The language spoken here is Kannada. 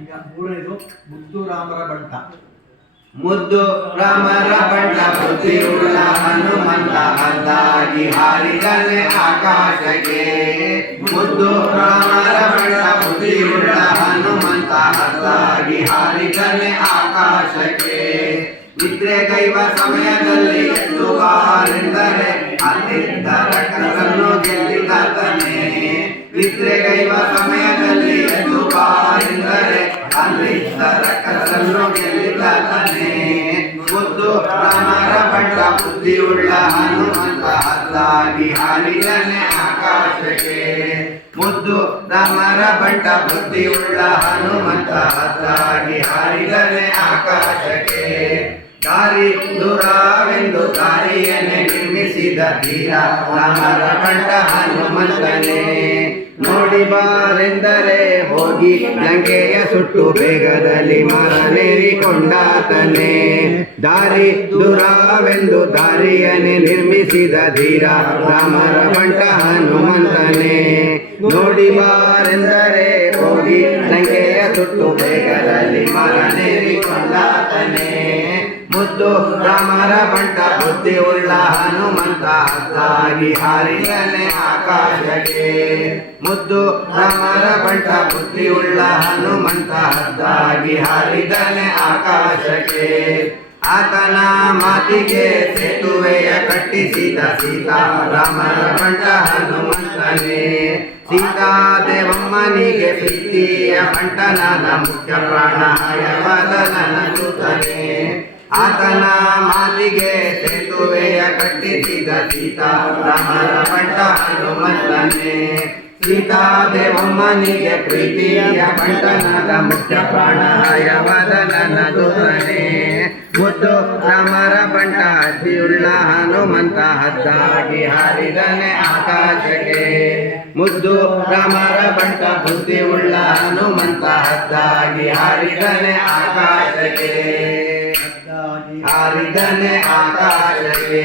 ಈಗ ಮೂರನೇದು ಮುದ್ದು ರಾಮರ ಬಂಟ. ಮುದ್ದು ರಾಮರ ಬಂಟ ಬುದ್ಧಿಯುಳ್ಳ ಹನುಮಂತ ಹದ್ದಾಗಿ ಹಾರಿದನೆ ಆಕಾಶಕ್ಕೆ. ಮುದ್ದು ರಾಮರ ಬಂಟ ಬುದ್ಧಿಯುಳ್ಳ ಹನುಮಂತ ಹದ್ದಾಗಿ ಹಾರಿದನೆ ಆಕಾಶಕ್ಕೆ. ನಿದ್ರೆಗೈವ ಸಮಯದಲ್ಲಿ ಎದ್ದು ಬಾರೆಂದರೆ ಅಲ್ಲಿದ್ದ ರಕ್ಕಸನ್ನು ಗೆಲ್ಲಿದಾತನೇ. ನಿದ್ರೆಗೈವ ಸಮಯದಲ್ಲಿ ಎದ್ದು ಬಾರೆಂದರೆ ಅಲ್ಲಿದ್ದ ರಕ್ಕಸನ್ನು ಗೆಲ್ಲಿದಾತನೇ. ಮುದ್ದು ರಾಮರ ಬಂಟ ಬುದ್ಧಿಯುಳ್ಳ ಹನುಮಂತ ಹದ್ದಾಗಿ ಹಾರಿದನೆ ಆಕಾಶಕ್ಕೆ. ಮುದ್ದು ರಾಮರ ಬಂಟ ಬುದ್ಧಿಯುಳ್ಳ ಹನುಮಂತ ಹದ್ದಾಗಿ ಹಾರಿದನೆ ಆಕಾಶಕ್ಕೆ. ದಾರಿ ದೂರವೆಂದು ದಾರಿಯನ್ನೇ ನಿರ್ಮಿಸಿದ ಧೀರ ರಾಮರ ಬಂಟ ಹನುಮಂತನೇ. ನೋಡಿ ಬಾರೆಂದರೆ ಹೋಗಿ ಲಂಕೆಯ ಸುಟ್ಟು ಬೇಗದಲ್ಲಿ ಮರನೇರಿಕೊಂಡಾತನೇ. ದಾರಿ ದೂರವೆಂದು ದಾರಿಯನ್ನೇ ನಿರ್ಮಿಸಿದ ಧೀರ ರಾಮರ ಬಂಟ ಹನುಮಂತನೇ. ನೋಡಿ ಬಾರೆಂದರೆ ಹೋಗಿ ಲಂಕೆಯ ಸುಟ್ಟು ಬೇಗದಲ್ಲಿ ಮರನೇರಿಕೊಂಡಾತನೇ. ಮುದ್ದು ರಾಮರ ಬಂಟ ಬುದ್ಧಿಯುಳ್ಳ ಹನುಮಂತ ಹದ್ದಾಗಿ ಹಾರಿದನೆ ಆಕಾಶಕ್ಕೆ. ಮುದ್ದು ರಾಮರ ಬಂಟ ಬುದ್ಧಿಯುಳ್ಳ ಹನುಮಂತ ಹದ್ದಾಗಿ ಹಾರಿದನೆ ಆಕಾಶಕ್ಕೆ. ಆತನ ಮಾತಿಗೆ ಸೇತುವೆಯ ಕಟ್ಟಿಸಿದ ಸೀತಾ ರಾಮರ ಬಂಟ ಹನುಮಂತನೇ. ಸೀತಾದೇವಮ್ಮನಿಗೆ ಪ್ರೀತಿಯ ಬಂಟನಾದ ಮುಖ್ಯ ಪ್ರಾಣಾಯವಾದ ನನ್ನ ದೂತನೇ. ಆತನ ಮಾತಿಗೆ ಸೇತುವೆಯ ಕಟ್ಟಿಸಿದ ಸೀತಾ ರಾಮರ ಬಂಟ ಹನುಮಂತನೇ. ಸೀತಾದೇವಮ್ಮನಿಗೆ ಪ್ರೀತಿಯ ಬಂಟನಾದ ಮುಖ್ಯ ಪ್ರಾಣಾಯವಾದ ನನ್ನ ದೂತನೇ. ಮುದ್ದು ರಾಮರ ಬಂಟ ಬುದ್ಧಿಯುಳ್ಳ ಹನುಮಂತ ಹದ್ದಾಗಿ ಹಾರಿದನೆ ಆಕಾಶಕ್ಕೆ. ಮುದ್ದು ರಾಮರ ಬಂಟ ಬುದ್ಧಿಯುಳ್ಳ ಹನುಮಂತ ಹದ್ದಾಗಿ ಹಾರಿದನೆ ಆಕಾಶಕ್ಕೆ. ಹಾರಿದನೆ ಆಕಾಶಕ್ಕೆ.